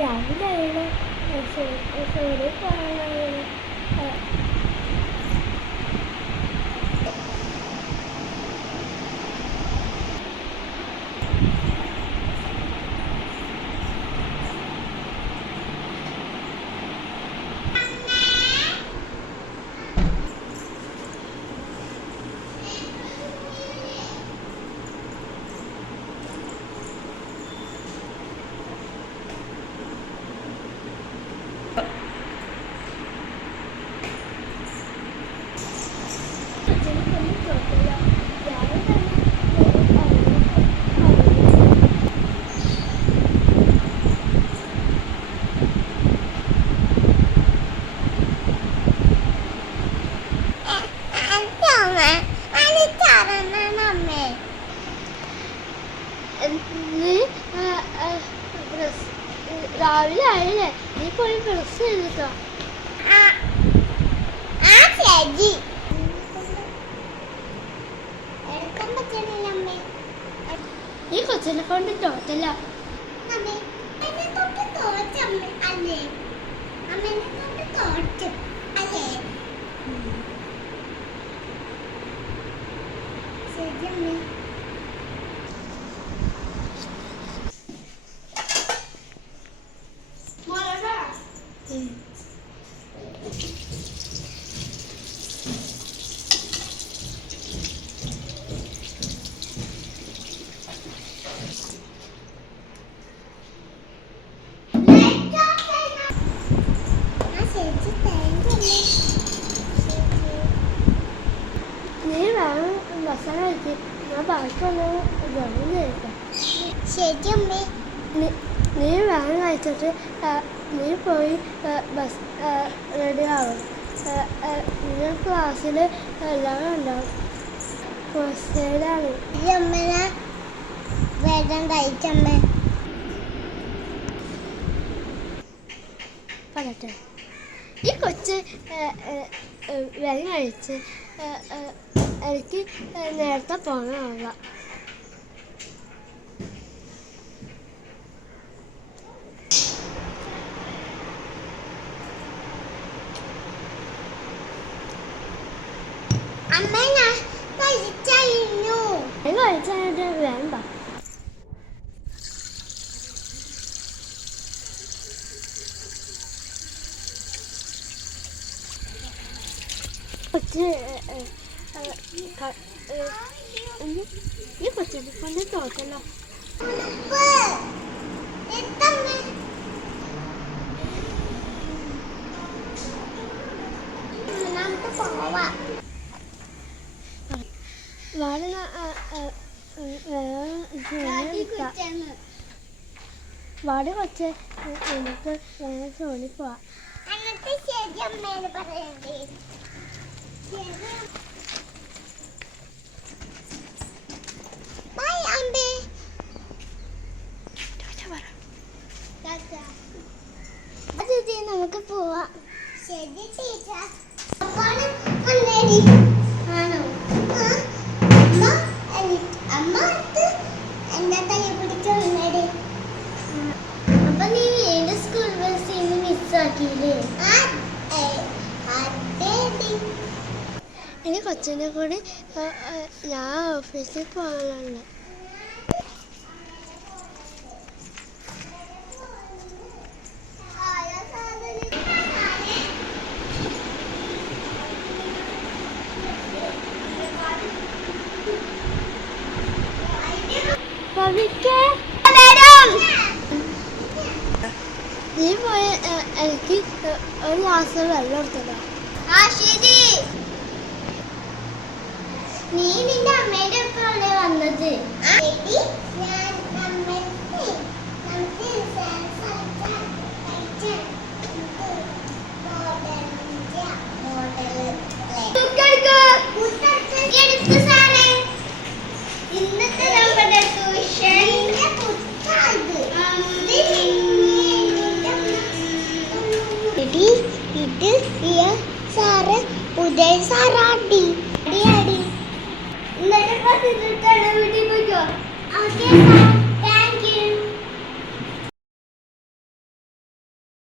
രാവിലെ രാവിലെ ആയില്ലേ, നീ പോയി ബ്രഷ് ചെയ്തിട്ടോ. ഈ കൊച്ചിനെ കൊണ്ട് തോറ്റല്ല. നീ വേണം ഭക്ഷണം കഴിച്ച് ഞാൻ ബാക്കിയൊന്ന് ജോലി ചെയ്യട്ടെ. ശരി അമ്മേ. നീ വേണം കഴിച്ചിട്ട് നീ പോയി ബസ് റെഡി ആവും. നിന്റെ ക്ലാസ്സിൽ എല്ലാവരും ഉണ്ടാവും. ഹോസ്റ്റലാണ്. ഈ അമ്മനെ വേഗം കഴിച്ചമ്മേ. പറയട്ടെ, ഈ കൊച്ച് വേഗം കഴിച്ച് എനിക്ക് നേരത്തെ പോകണമല്ല. അമ്മ ഞാൻ കഴിച്ചു കഴിച്ചാൽ വേണ്ട. ഈ കൊച്ചിനെ കൊണ്ട് തോറ്റല്ലോ. വാടി കൊച്ച് നമുക്ക് വേറെ സോണി പോവാം. നമുക്ക് പോവാം. ശരി ടീച്ചർ. ആണോ? അമ്മ എന്താ തൈ പിടിച്ചു വന്നേടി. അപ്പൊ നീ എന്റെ സ്കൂൾ ബസ് മിസ്സാക്കിയില്ലേ? ഇനി കൊച്ചിനെ കൂടി ഞാൻ ഓഫീസിൽ പോകാനുള്ള. നീ പോയ എനിക്ക് ഒരു ഗ്ലാസ് വെള്ളം എടുത്തല്ലോ. നീ നിന്റെ അമ്മയുടെ ഒപ്പല്ലേ വന്നത്? ഇത് സാറ് ഉദയ സാറാടി അടി ഇന്നത്തെ വീട്ടിൽ പോയിക്കോ.